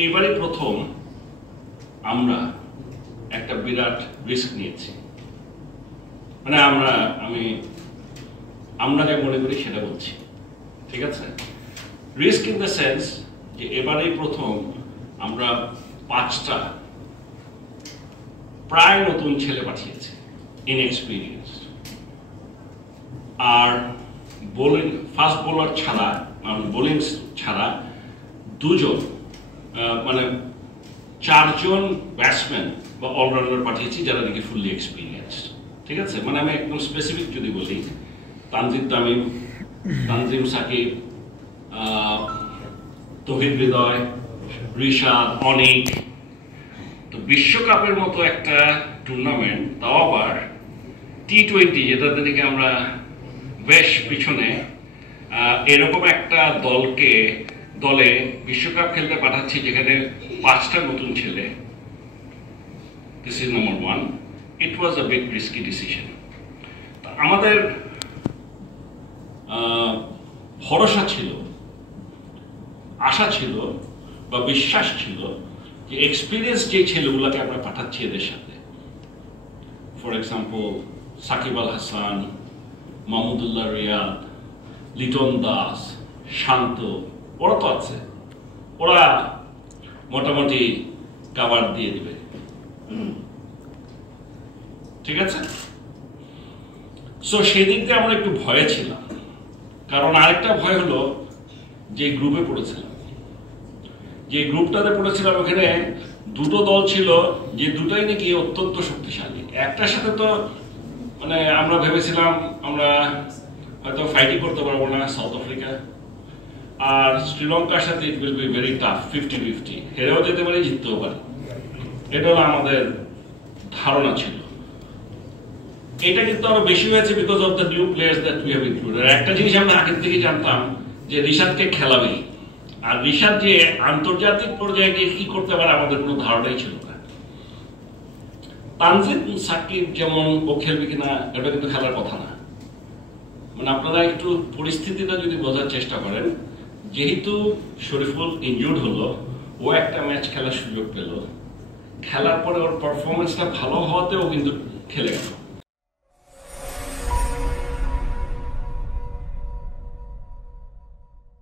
এইবারই প্রথম আমরা একটা বিরাট রিস্ক নিয়েছি। মানে আমরা যে মনে করি সেটা বলছি, ঠিক আছে? রিস্ক ইন দ্য সেন্স যে এবারেই প্রথম আমরা 5টা প্রায় নতুন ছেলে পাঠিয়েছি, ইনএক্সপিরিয়েন্স। আর বোলিং ফাস্ট বোলার ছাড়া, বোলিং ছাড়া 2জন, মানে 4জন ব্যাটসম্যান বা অলরাউন্ডার পাঠিয়েছি যারা নাকি ফুললি এক্সপিরিয়েন্সড, ঠিক আছে? মানে আমি একদম স্পেসিফিক যদি বলি, তানজিদ তামিম, তানজিম সাকিব, তৌহিদ হৃদয়, রিশাদ, অনিক। তো বিশ্বকাপের মতো একটা টুর্নামেন্ট, তাও আবার T20, যেটাতে নাকি আমরা বেশ পিছনে, এরকম একটা দলে বিশ্বকাপ খেলতে পাঠাচ্ছি যেখানে 5টা নতুন ছেলে। This is number 1. It was a big risky decision. আমাদের ভরসা ছিল, আশা ছিল বা বিশ্বাস ছিল যে এক্সপিরিয়েন্স যে ছেলেগুলোকে আমরা পাঠাচ্ছি এদের সাথে, ফর এক্সাম্পল সাকিব আল হাসান, মাহমুদুল্লাহ রিয়াদ, লিটন দাস, শান্ত, ওরা তো আছে, ওরা মোটামুটি কাভার দিয়ে দিবে, ঠিক আছে? সো সেদিক দিয়ে আমরা একটু ভয়ে ছিলাম। কারণ আরেকটা ভয় হলো যে গ্রুপে পড়েছিলাম, যে গ্রুপটাতে পড়েছিলাম ওখানে 2টো দল ছিল যে দুটোই নাকি অত্যন্ত শক্তিশালী। একটার সাথে তো মানে আমরা ভেবেছিলাম আমরা হয়তো ফাইটিং করতে পারবো না, সাউথ আফ্রিকা। আর শ্রীলঙ্কার সাথে it will be very tough, 50-50, হেরেও যেতে পারি, জিততেও পারি। এটা হলো আমাদের ধারণা ছিল। এটা কিন্তু আরো বেশি হয়েছে because of the new players that we have included. একটা জিনিস আমরা আগের থেকে জানতাম যে রিশাদকে খেলাবেই, আর রিশাদ যে আন্তর্জাতিক পর্যায়ে গিয়ে কি করতে পারে আমাদের কোনো ধারণাই ছিল না। তানজিদ সাকিব যেমন ও খেলবে কিনা এটা কিন্তু খেলার কথা না। মানে আপনারা একটু পরিস্থিতিটা যদি বোঝার চেষ্টা করেন, যেহেতু শরীফুল ইনজুর্ড হলো, ও একটা ম্যাচ খেলার সুযোগ পেল, খেলার পরে ওর পারফরমেন্সটা ভালো হওয়াতেও কিন্তু খেলে গেল।